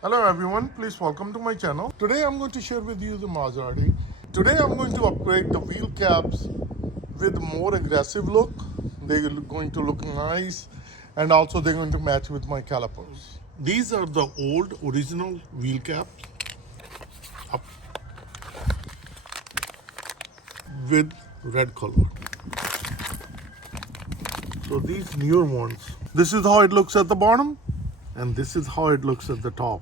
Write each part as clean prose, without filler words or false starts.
Hello everyone, please welcome to my channel. Today I'm going to share with you the Maserati. Today I'm going to upgrade the wheel caps with more aggressive look. They're going to look nice and also they're going to match with my calipers. These are the old original wheel caps up with red color. So these newer ones, this is how it looks at the bottom and this is how it looks at the top.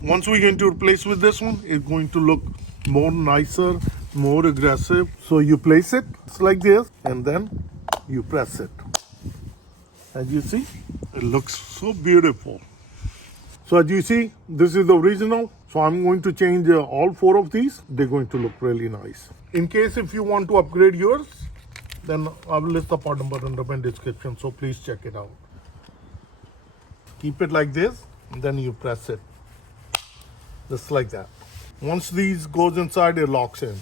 Once we're going to replace with this one, it's going to look more nicer, more aggressive. So you place it like this and then you press it. As you see, it looks so beautiful. So as you see, this is the original. So I'm going to change all four of these. They're going to look really nice. In case if you want to upgrade yours, then I will list the part number under my description. So please check it out. Keep it like this and then you press it. Just like that. Once these goes inside, it locks in.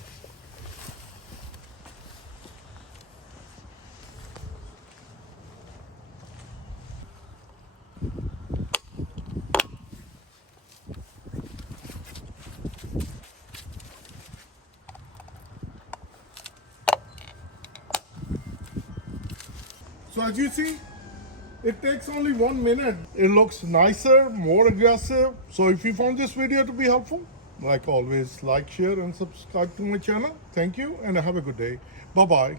So as you see, it takes only 1 minute. It looks nicer, more aggressive. So if you found this video to be helpful, like always, like, share and subscribe to my channel. Thank you and have a good day. Bye-bye.